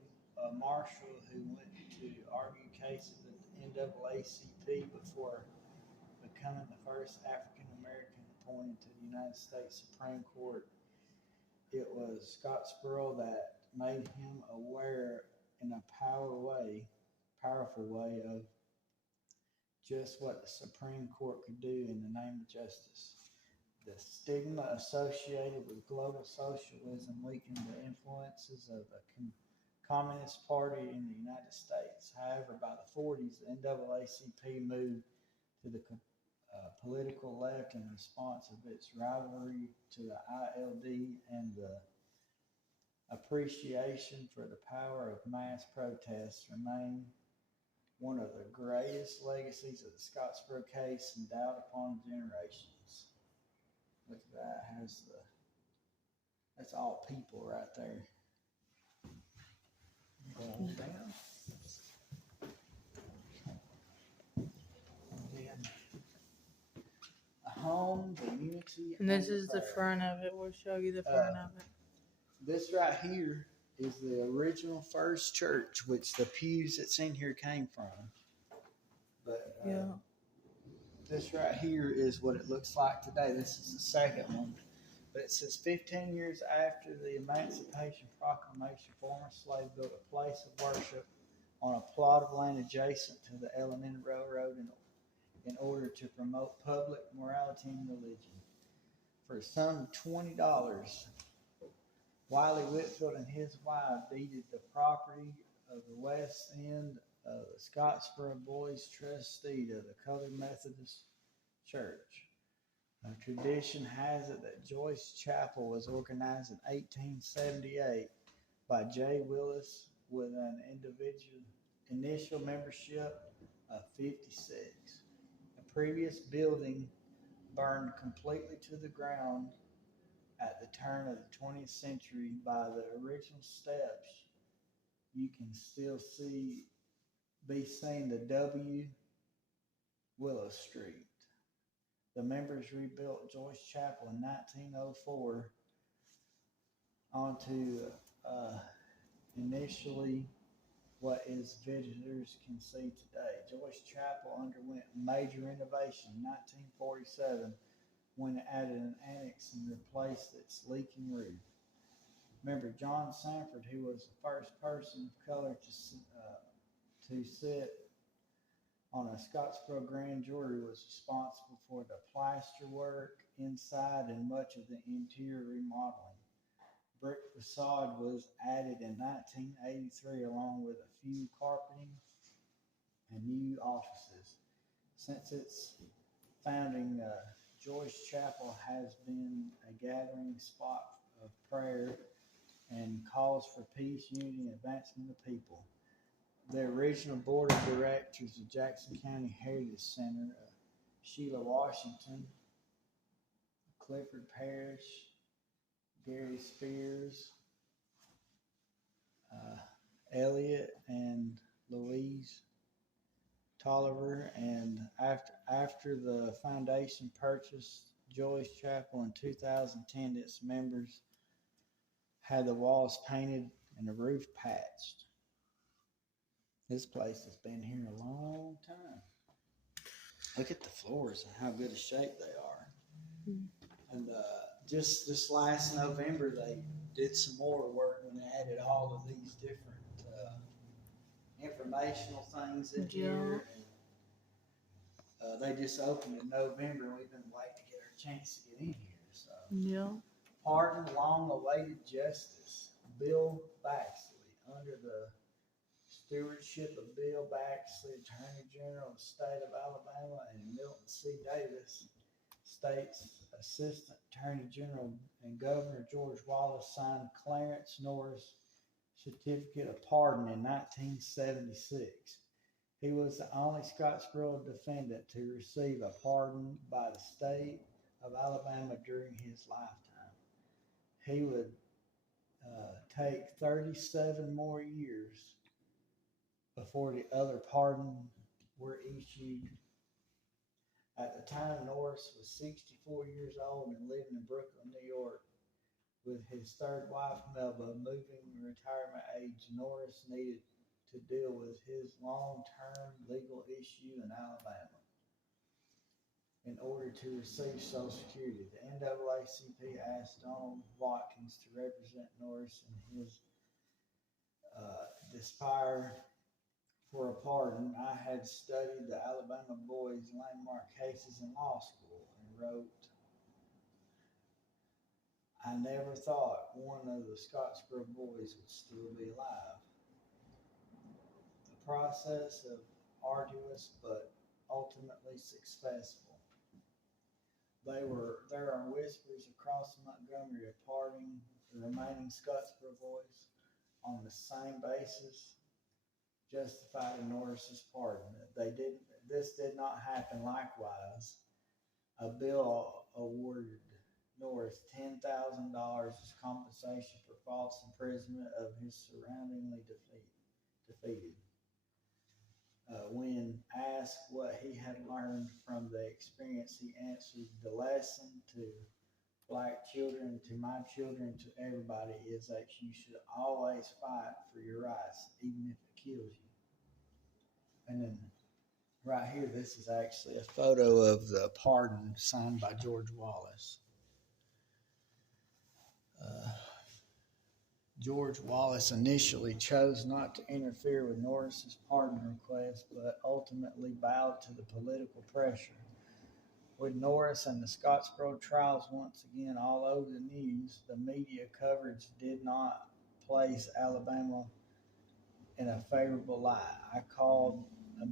Marshall, who went to argue cases at the NAACP before becoming the first African American appointed to the United States Supreme Court, it was Scottsboro that made him aware in a powerful way of just what the Supreme Court could do in the name of justice. The stigma associated with global socialism weakened the influences of the Communist Party in the United States. However, by the 40s, the NAACP moved to the political left in response of its rivalry to the ILD and the appreciation for the power of mass protests remain one of the greatest legacies of the Scottsboro case endowed upon generations. Look at that. That's all people right there. Going down. A home, the unity. And this is the front of it. We'll show you the front of it. This right here is the original first church, which the pews that's in here came from. But this right here is what it looks like today. This is the second one. But it says 15 years after the Emancipation Proclamation, former slaves built a place of worship on a plot of land adjacent to the L&N Railroad in order to promote public morality and religion. For a sum of $20, Wiley Whitfield and his wife deeded the property of the west end of the Scottsboro Boys trustee to the Colored Methodist Church. A tradition has it that Joyce Chapel was organized in 1878 by J. Willis with an initial membership of 56. The previous building burned completely to the ground at the turn of the 20th century. By the original steps, you can still be seen the W. Willow Street. The members rebuilt Joyce Chapel in 1904 onto initially what is visitors can see today. Joyce Chapel underwent major renovation in 1947 when it added an annex and replaced its leaking roof. Remember, John Sanford, who was the first person of color to sit on a Scottsboro grand jury, was responsible for the plaster work inside and much of the interior remodeling. Brick facade was added in 1983 along with a few carpeting and new offices. Since its founding, Joyce Chapel has been a gathering spot of prayer and calls for peace, unity, and advancement of people. The original board of directors of Jackson County Heritage Center, Sheila Washington, Clifford Parrish, Gary Spears, Elliot and Louise Tolliver, and after the foundation purchased Joyce Chapel in 2010, its members had the walls painted and the roof patched. This place has been here a long time. Look at the floors and how good a shape they are. And just this last November, they did some more work and they added all of these different informational things in here. And They just opened in November, and we've been waiting to get our chance to get in here. So, Yeah. pardon long-awaited justice, Bill Baxley, under the stewardship of Bill Baxley, Attorney General of the state of Alabama, and Milton C. Davis, state's Assistant Attorney General, and Governor George Wallace signed Clarence Norris' certificate of pardon in 1976. He was the only Scottsboro defendant to receive a pardon by the state of Alabama during his lifetime. He would take 37 more years before the other pardons were issued. At the time, Norris was 64 years old and living in Brooklyn, New York, with his third wife, Melba, moving retirement age. Norris needed to deal with his long-term legal issue in Alabama in order to receive Social Security. The NAACP asked Donald Watkins to represent Norris in his desire for a pardon. I had studied the Alabama boys' landmark cases in law school and wrote, I never thought one of the Scottsboro boys would still be alive. The process of arduous but ultimately successful. There are whispers across Montgomery of pardoning the remaining Scottsboro boys on the same basis justified in Norris's pardon. This did not happen. Likewise, a bill awarded Norris $10,000 as compensation for false imprisonment of his surroundingly defeated. When asked what he had learned from the experience, he answered, the lesson to black children, to my children, to everybody is that you should always fight for your rights, even if it kills you. And then right here, this is actually a photo of the pardon signed by George Wallace. George Wallace initially chose not to interfere with Norris's pardon request, but ultimately bowed to the political pressure. With Norris and the Scottsboro trials once again all over the news, the media coverage did not place Alabama in a favorable light. I called a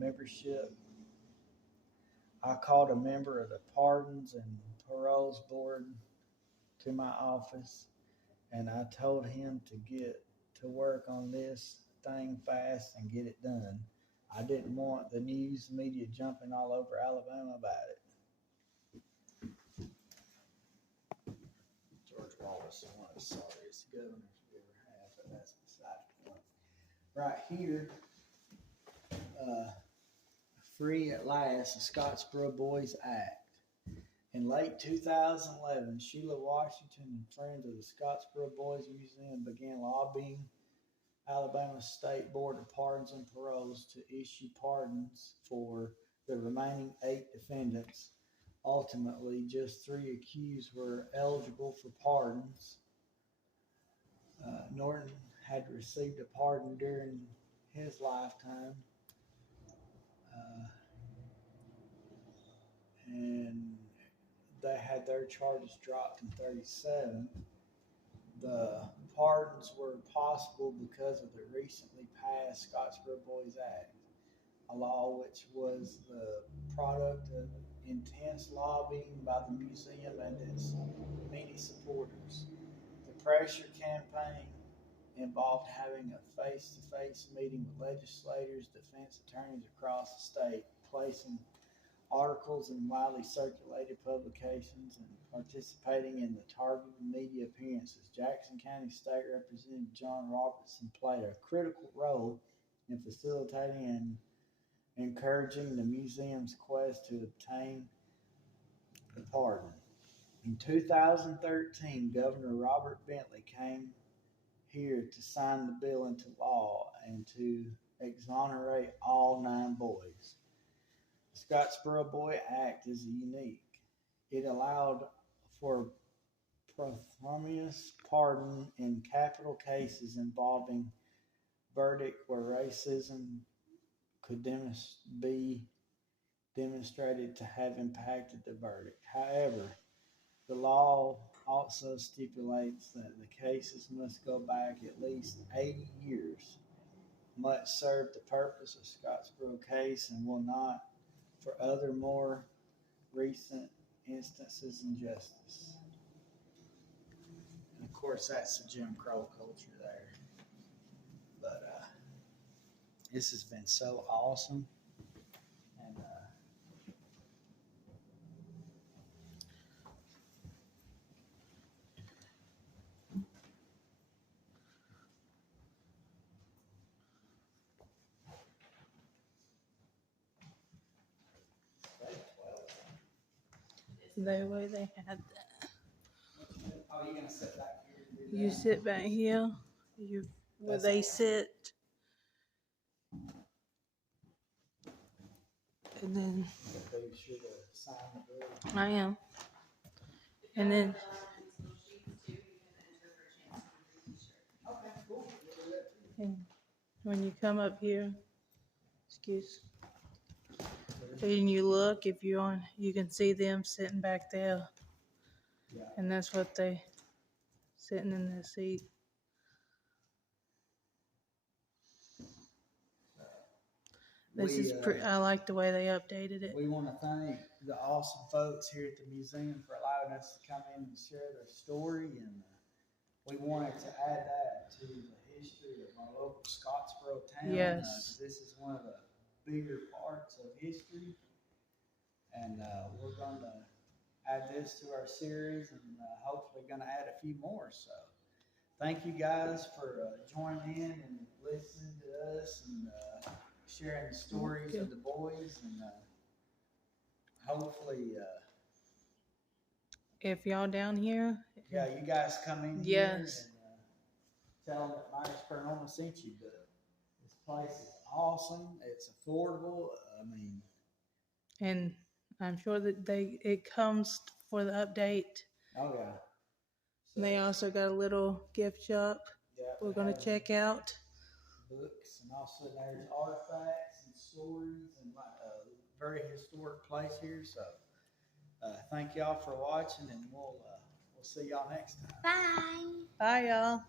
member of the Pardons and Paroles Board to my office, and I told him to get to work on this thing fast and get it done. I didn't want the news media jumping all over Alabama about it. George Wallace is one of the sorriest governors we ever had, but that's beside the point. Right here, Free at Last, the Scottsboro Boys Act. In late 2011, Sheila Washington and friends of the Scottsboro Boys Museum began lobbying Alabama State Board of Pardons and Paroles to issue pardons for the remaining 8 defendants. Ultimately, just 3 accused were eligible for pardons. Norton had received a pardon during his lifetime, and they had their charges dropped in 37. The pardons were possible because of the recently passed Scottsboro Boys Act, a law which was the product of intense lobbying by the museum and its many supporters. The pressure campaign involved having a face-to-face meeting with legislators, defense attorneys across the state, placing articles in widely circulated publications, and participating in the targeted media appearances. Jackson County State Representative John Robertson played a critical role in facilitating and encouraging the museum's quest to obtain the pardon. In 2013, Governor Robert Bentley came here to sign the bill into law and to exonerate all 9 boys. The Scottsboro Boy Act is unique. It allowed for posthumous pardon in capital cases involving verdict where racism could be demonstrated to have impacted the verdict. However, the law also stipulates that the cases must go back at least 80 years, much serve the purpose of Scottsboro case and will not for other more recent instances of injustice. And of course, that's the Jim Crow culture there. But this has been so awesome. And The way they had that. oh, you gonna sit back here and do You that? sit back here. You where they sit. And then They should have signed the bill. I am. And then and when you come up here, excuse, and you look, if you're on, you can see them sitting back there. Yeah. And that's what they sitting in their seat. This is I like the way they updated it. We want to thank the awesome folks here at the museum for allowing us to come in and share their story, and we wanted to add that to the history of our local Scottsboro town. Yes. This is one of the bigger parts of history, and we're going to add this to our series, and hopefully going to add a few more. So thank you guys for joining in and listening to us and sharing the stories of the boys, and hopefully if y'all down here, yeah, you guys come in here and tell them that Myers Paranormal sent you. But this place is awesome. It's affordable. I mean, and I'm sure that it comes for the update. oh yeah. So, And they also got a little gift shop we're gonna check out. Books, and also there's artifacts and stories, and a very historic place here. So thank y'all for watching, and we'll see y'all next time. Bye y'all.